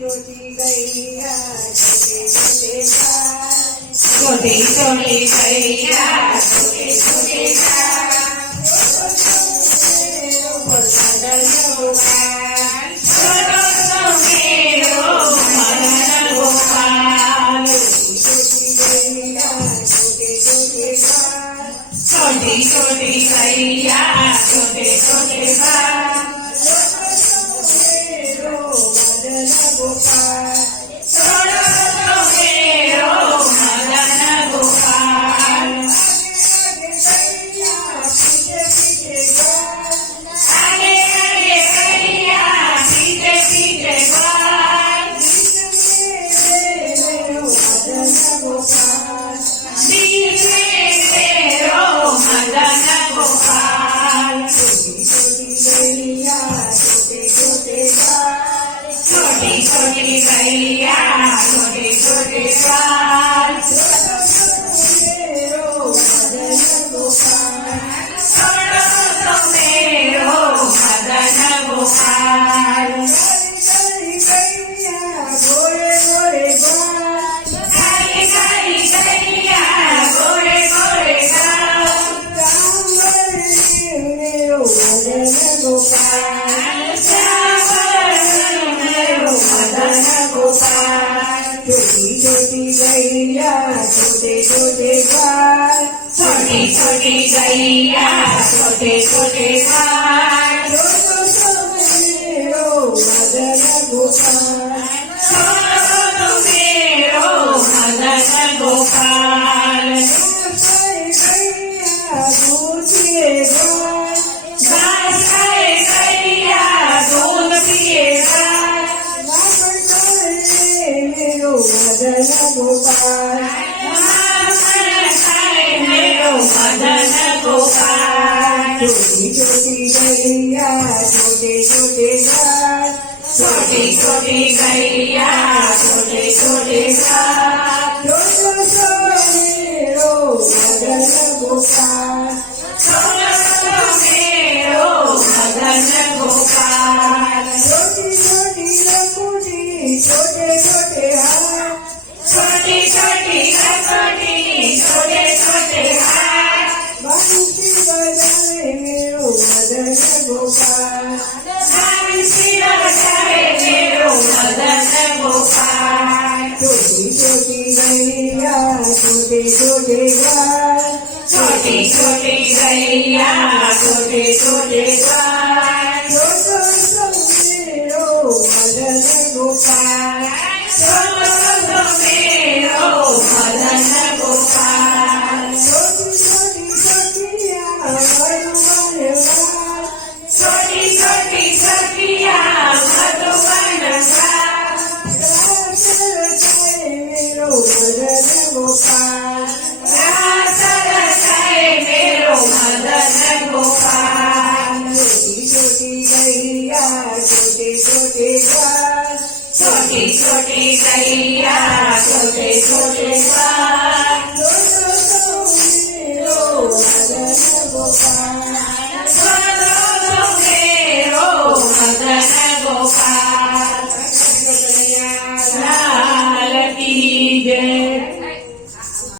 छोटी गैया छोटे छोटे घाट, छोटी छोटी गैया छोटे छोटे घाट, मदन गोपाल छोटो तो मेरो मदन गोपाल। छोटी गैया छोटे छोटे घाट, छोटी छोटी गैया छोटे छोटे घाट, मेरो मदन गोपाल छोटो तो मेरो मदन गोपाल। आगे आगे गैया पीछे पीछे गाय, बीच में मेरो मदन गोपाल। छोटी गैया छोटे छोटे गाय, छोटी छोटी गैया छोटे छोटे घाट, मेरो मदन गोपाल छोटो तो मेरो मदन गोपाल। गैया गोरे गोरे गाय, गाई गाई गैया गोरे गोरे घाट, मेरो मदन गोपाल मेरो मदन गोपाल। छोटी छोटी गैया छोटे छोटे गाय, छोटी छोटी गैया छोटे छोटे घाट, मेरो मदन गोपाल छोटो तो मेरो मदन गोपाल। गैया दूध गाय, घास खाए गैया दूध पिएगा, मेरो मदन गोपाल खाए मेरो मदन गोपाल। छोटी छोटी गैया छोटे छोटे गाय, छोटी छोटी गैया छोटे छोटे घाट, मेरो मदन गोपाल छोटो तो मेरो मदन गोपाल। छोटी छोटी लकुटी छोटे छोटे हाथ, छोटी छोटी लकोटी छोटे छोटे हाथ, बंसी बजाए मेरो मदन गोपाल बंसी बजाए मेरो मदन गोपाल। छोटी छोटी गैया छोटे छोटे गाय, छोटी छोटी गैया छोटे छोटे घाट, मेरो मदन गोपाल छोटो तो मेरो मदन गोपाल। छोटी छोटी सखिया मधुबन छोटी छोटी सखिया मधुबन घाट, मेरो मदन गोपाल रास रचाए मेरो मदन गोपाल। छोटी छोटी गैया छोटे छोटे गाय, छोटी छोटी गैया छोटे छोटे घाट,